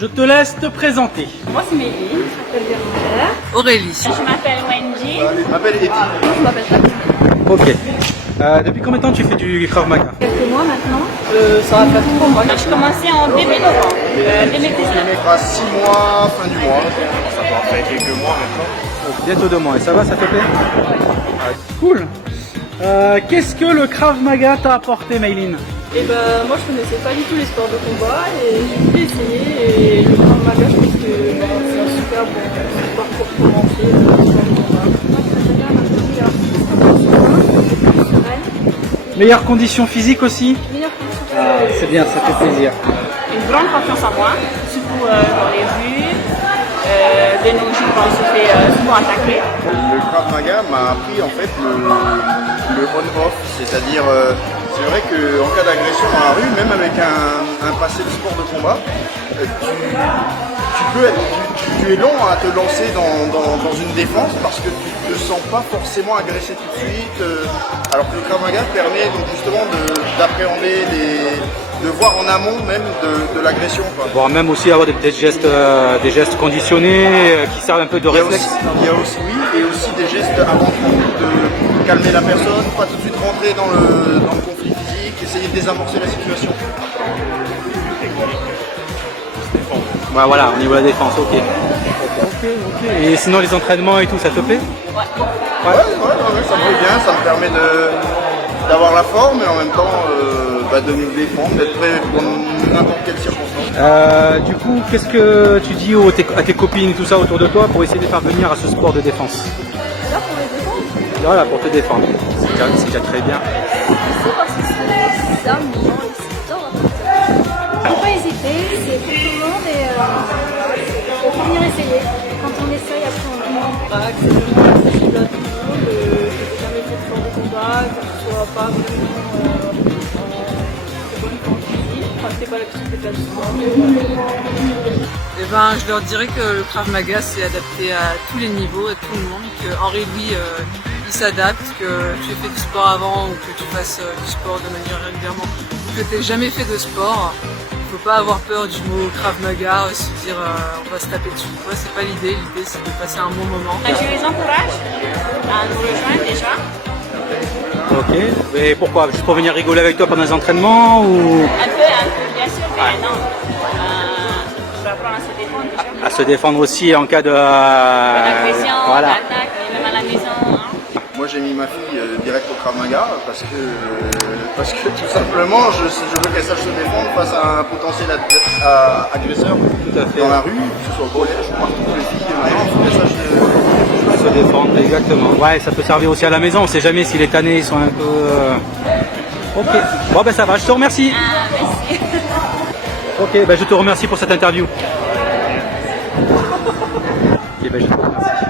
Je te laisse te présenter. Moi c'est Méline, je m'appelle Bérangère. Aurélie. Je m'appelle Wendy. Je m'appelle Eddie. Je m'appelle Patrick. Ok. Depuis combien de temps tu fais du Krav Maga? Quelques mois maintenant. Ça va faire 3 mois. J'ai commencé en début novembre 2019. À 6 mois, fin du mois. Ça doit faire quelques mois maintenant. Bientôt 2 mois. Et ça va, ça te plaît? Cool. Qu'est-ce que le Krav Maga t'a apporté, Mayline? Et ben moi je connaissais pas du tout les sports de combat et j'ai voulu essayer et le Krav Maga je pense que c'est un super bon sport pour commencer le sport de combat. Meilleures conditions physiques aussi? Meilleure condition. Ah, c'est bien, ça fait plaisir. Une grande confiance en moi, surtout dans les rues. De nos jours, on se fait souvent attaquer. Le Krav Maga m'a appris en fait le on-off, c'est-à-dire c'est vrai qu'en cas d'agression dans la rue, même avec un passé de sport de combat, tu es long à te lancer dans une défense parce que tu ne te sens pas forcément agressé tout de suite. Alors que le Krav Maga permet donc justement d'appréhender de voir en amont même de l'agression. Voire même aussi avoir des gestes conditionnés qui servent un peu de réflexe. Il y a aussi, oui, et aussi des gestes avant tout de calmer la personne, pas tout de suite rentrer dans le conflit physique, essayer de désamorcer la situation. Ouais, voilà, au niveau de la défense, ok. Et sinon les entraînements et tout, ça te plaît? Ouais, ça me plaît bien, ça me permet d'avoir la forme et en même temps de me défendre, d'être prêt pour n'importe quelle circonstance. Du coup, qu'est-ce que tu dis à tes copines, tout ça autour de toi pour essayer de faire venir à ce sport de défense? Là pour les défendre, Voilà, pour te défendre. C'est déjà très bien. c'est parce que c'est amusant et c'est tort. Faut pas hésiter, c'est pour tout le monde et faut venir essayer. Quand on essaye après on comprend que c'est vraiment accessible à tout le monde, que tu jamais fait de sport de combat, que tu sois pas vraiment en bonne forme physique, enfin c'est pas la question que tu as du sport. Et ben, je leur dirais que le Krav Maga c'est adapté à tous les niveaux, à tout le monde, que Henri lui il s'adapte, que tu aies fait du sport avant ou que tu fasses du sport de manière régulièrement, ou que tu n'aies jamais fait de sport. Il faut pas avoir peur du mot Krav Maga, se dire on va se taper dessus. Ouais, c'est pas l'idée c'est de passer un bon moment. Je les encourage à nous rejoindre déjà. Ok. Et pourquoi? Juste pour venir rigoler avec toi pendant les entraînements ou Un peu, bien sûr, mais non. Je vais apprendre à se défendre déjà. à se défendre aussi en cas de L'agression, voilà. l'attaque, même à la maison. Hein. Moi j'ai mis ma fille direct au Krav Maga parce que tout simplement je veux qu'elle sache se défendre face à un potentiel agresseur dans la rue, que ce soit au collège ou partout, les filles maintenant, il faut qu'elles sachent Se défendre, exactement. Ouais, ça peut servir aussi à la maison. On sait jamais si les tannés ils sont un peu. Ok. Bon ben ça va. Je te remercie. Ah, merci. Ok. Ben je te remercie pour cette interview. Ok, ben je te remercie.